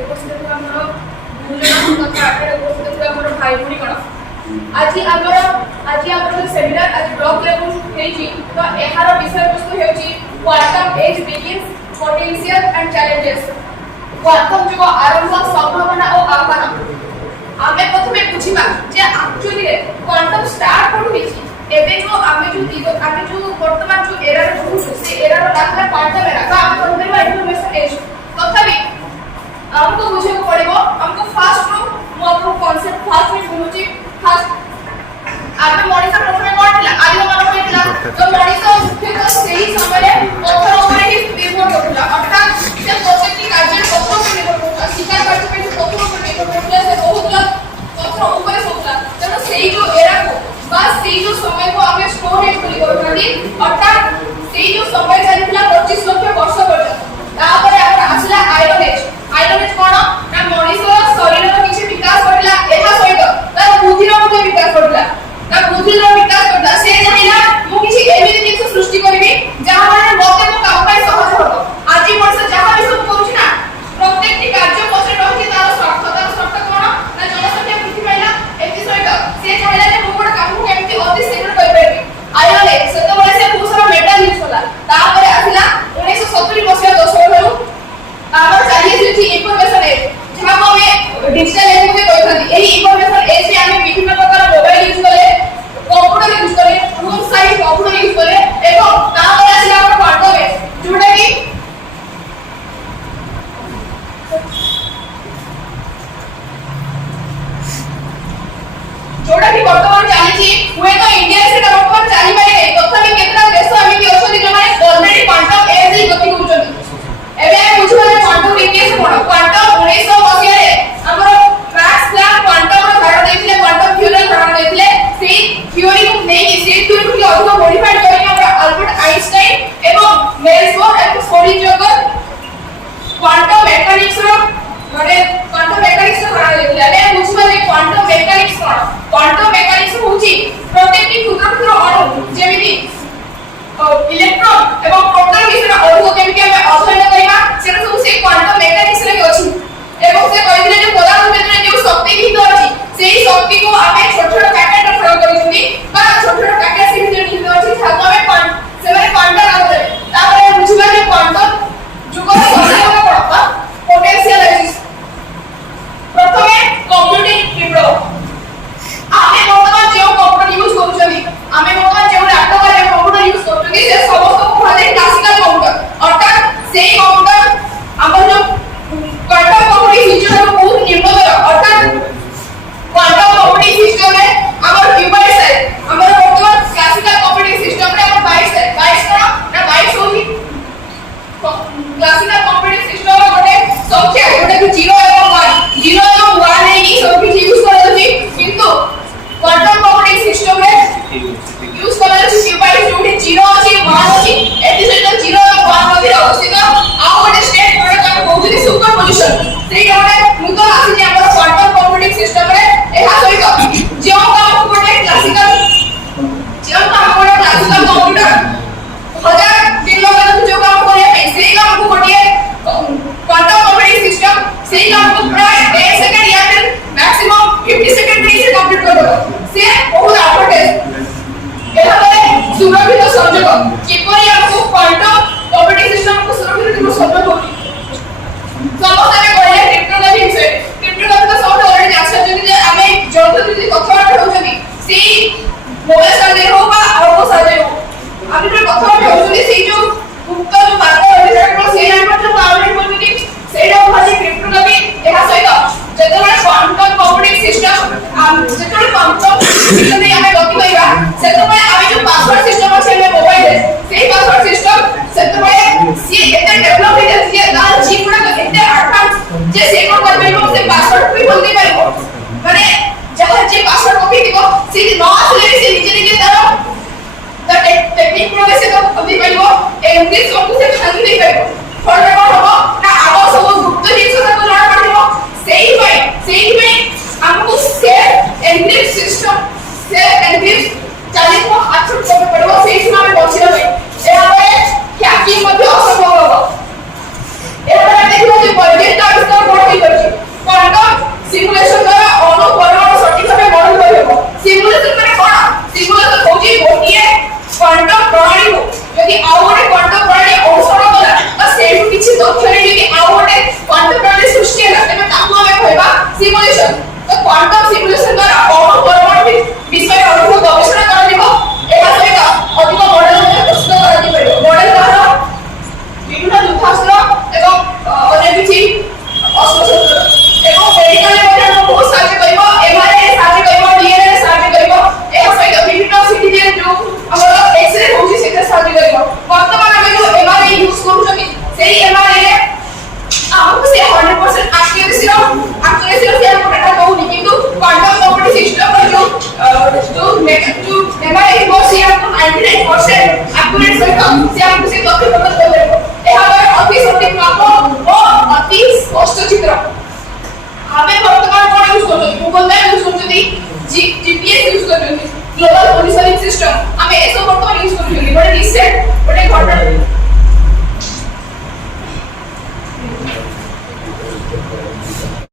उपस्थित हमरो गुरुजन तथा आगे उपस्थित हमरो भाई भूणी गण आज हमरो सेमिनार आज ब्लॉक लेवल हेची तो एहार विषय वस्तु हेची quantum age begins potential and challenges quantum जुग आरंभ संभावना और आह्वान आमे प्रथमे बुझिबा जे एक्चुअली रे क्वांटम स्टार्ट कोन हेची एबे जो आमे जो वर्तमान जो एरा रे रहू से एरा रो लागला क्वांटम एरा का आमे कोन करबा इन्फॉर्मेशन एज तथापि हमको बुझे को पड़ेगो हमको फास्ट रो मो आपको कांसेप्ट फास्ट में बुझुची फास्ट आमे मॉनिटर प्रथमे कोन थिला आदिम मानव थिला तो मॉनिटर मुख्यतः सेही समय रे पत्थर ऊपर ही निर्भर होतला अर्थात से प्रोजेक्ट कार्य पत्थर पर निर्भर होता शिकार कार्य पे पत्थर पर निर्भर होता से बहुत पत्थर ऊपर होतला तो सेही जो एरा को बस सेही जो समय को आमे स्टोरेज बोली करथानी अर्थात सेही जो समय चलितला 25 लाख वर्ष पर्यंत तापर आपर आसला आयरन एज कोन ना मनुष्य शरीर रो किछि विकास करला एहा सहित तार बुद्धि रो मध्ये विकास करला ना बुद्धि रो विकास करला से जानिला मु किछि एमिति जिंस सृष्टि करबी जहा माने मते को काम पाई सहज होतो आजि वर्ष जहा भी सब करूछि ना प्रत्येकटी कार्य पछे रहि तार शर्त कोन ना जनसंख्या वृद्धि पाइला एति सहित से चाहला जे मु कोन काम केमति अति शीघ्र करि परबी आयरन एज सेतो बळे से बहुत सारा मेटल यूज होला तापर आसिला 1970 मसिया 10 बेलु आवर चाहिए थी इंफॉर्मेशन एज जहां को हमें डिजिटल एज में कहथानी एही इंफॉर्मेशन एज से हमें विभिन्न प्रकार मोबाइल यूज करे कंप्यूटर यूज करे रूम साइज कंप्यूटर यूज करे एवं तापर आसिला हमर क्वांटम एज जोटा कि वर्तमान चली हुए तो इंडिया से वर्तमान चली पारे तथापि केतरा देश एमिति अछथि जे माने ऑलरेडी क्वांटम एज ही गति करूछथि एबे बुझबा जे क्वांटम इतिहास कोन क्वांटम 1900 मसिया रे हमर मैक्स प्लैंक क्वांटम रो धारणा देथिले क्वांटम थ्योरी धारणा देथिले सेही थ्योरी को नै से थ्योरी को अधिक मॉडिफाइड करिके हमर अल्बर्ट आइंस्टाइन एवं Niels Bohr and Schrodinger quantum mechanics रो माने क्वांटम मैकेनिक्स रो धारणा देथिले एबे बुझबा जे क्वांटम मैकेनिक्स कोन क्वांटम मैकेनिक्स होची प्रत्येकटी क्षुद्र अणु जेमिति इलेक्ट्रॉन एवं प्रोटॉन विषय अधिक केमिति हम अध्ययन करिबा सेटा सब से क्वांटम मैकेनिक्स रे अछि एवं से कहिथिले जे पदार्थ भितर जे शक्ति भित अछि सेही शक्ति को आमे छोट छोट पैकेट रे प्रयोग करिसुनी बा छोट छोट पैकेट से भितर भित अछि थाको आमे सेमाने क्वांटम नाम दे तापर बुझिबा जे क्वांटम जुग संभावना पड़ता पोटेंशियल एक्सिस प्रथमे कंप्यूटिंग विप्लव आमे वर्तमान जे कंप्यूटर यूज करूछनी आमे वर्तमान जे लैपटॉप रे कंप्यूटर यूज करूछनी से समस्त को कहले क्लासिकल कंप्यूटर अर्थात सेही कंप्यूटर हमर जो क्वांटम कंप्यूटिंग सिस्टम रो बहुत निम्नतर अर्थात क्वांटम कंप्यूटिंग सिस्टम रे हमर क्यूबाइट है हमर वर्तमान क्लासिकल कंप्यूटिंग सिस्टम रे हमर 22 का ना 22 होगी क्लासिकल कंप्यूटिंग सिस्टम रो गोटे संख्या गोटे कि 0 एवं 1 है कि सब कुछ यूज करथि किंतु क्वांटम कंप्यूटिंग सिस्टम रे यूज करले क्यूबाइट जोडी 0 अछि 1 अछि एति सहित 0 एवं 1 मध्ये अवस्थित आ गोटे स्टेट गोटे काम कहउछि सुपर पोजीशन सेही गोटे नूतन आसी जे हमर क्वांटम कंप्यूटिंग सिस्टम रे एहा सहित जे काम गोटे क्लासिकल कंप्यूटर हजार दिन लोग जो काम करे सेही काम को गोटे क्वांटम कंप्यूटिंग सिस्टम सेही काम को प्राय 10 सेकंड या फिर मैक्सिमम 50 सेकंड में इसे कंप्लीट कर दो से बहुत एफर्ट एहा बले सुरक्षित संयोग किपरि हमको क्वांटम कंप्यूटिंग सिस्टम को सुरक्षित संयोग होगी समस्त में कहले क्रिप्टोग्राफी विषय क्रिप्टोग्राफी का सब ऑलरेडी आछन जे आमे जल्दी जल्दी कथा होउछनी सेही मोबाइल साथे हो बा और साथे हो आमे जो कथा होउछनी सेही जो गुप्त जो बार्ता होइछन सेही नंबर जो डाउनलोड करनी सेटा भाजी क्रिप्टोग्राफी एहा सहित जेतबे क्वांटम कंप्यूटिंग सिस्टम जेतबे क्वांटम सिस्टम रे आमे गति करिबा सेतबे आमे जो पासवर्ड सिस्टम अछि हम मोबाइल रे सेही पासवर्ड सिस्टम सेतबे सी एते डेवलप हे जे तार चिप गुडा एते एडवांस जे से कोन करबे से पासवर्ड भी बोल दे पारिबो माने जहां जे पासवर्ड कॉपी दिबो से न आसले से निजे निजे तार टेक्निक प्रोग्रेस से तो कभी पाइबो एमडी सब से खाली नहीं पाइबो फॉर कोन होबो ना आगो सब गुप्त जिंस को जणा पड़िबो सेही में हमको safe encrypt system safe encrypt चालीस को अच्छे को पड़ो सेही में बचिलो भाई एहा पे हैकिंग मध्ये असंभव होबो एहा देखियो जे बजेट का विस्तार कोठी कर कहबा सिमुलेशन तो क्वांटम सिमुलेशन द्वारा अणु परमाणु विषय अणु गवेषणा कराजिबो एहा सहित अधिक मॉडल मध्ये प्रस्तुत कराजिबो मॉडल द्वारा विभिन्न युद्धास्त्र एवं अन्य किछि अस्त्र एवं मेडिकल मध्ये बहुत सारे करिबो एमआरआई सारे करिबो डीएनए सारे करिबो एहा सहित विभिन्न सिटी जो हमर एक्सरे होछि सेटा सारे करिबो वर्तमान हम जो एमआरआई यूज करू सेही एमआरआई रे हमको से 100% एक्यूरेसी से हमको डाटा कहूनी किंतु क्वांटम कंप्यूटर सिस्टम का जो एमआरआई वो से हमको 99% एक्यूरेट से हमको से तथ्य पता चल जाए एहा अति सटीक माप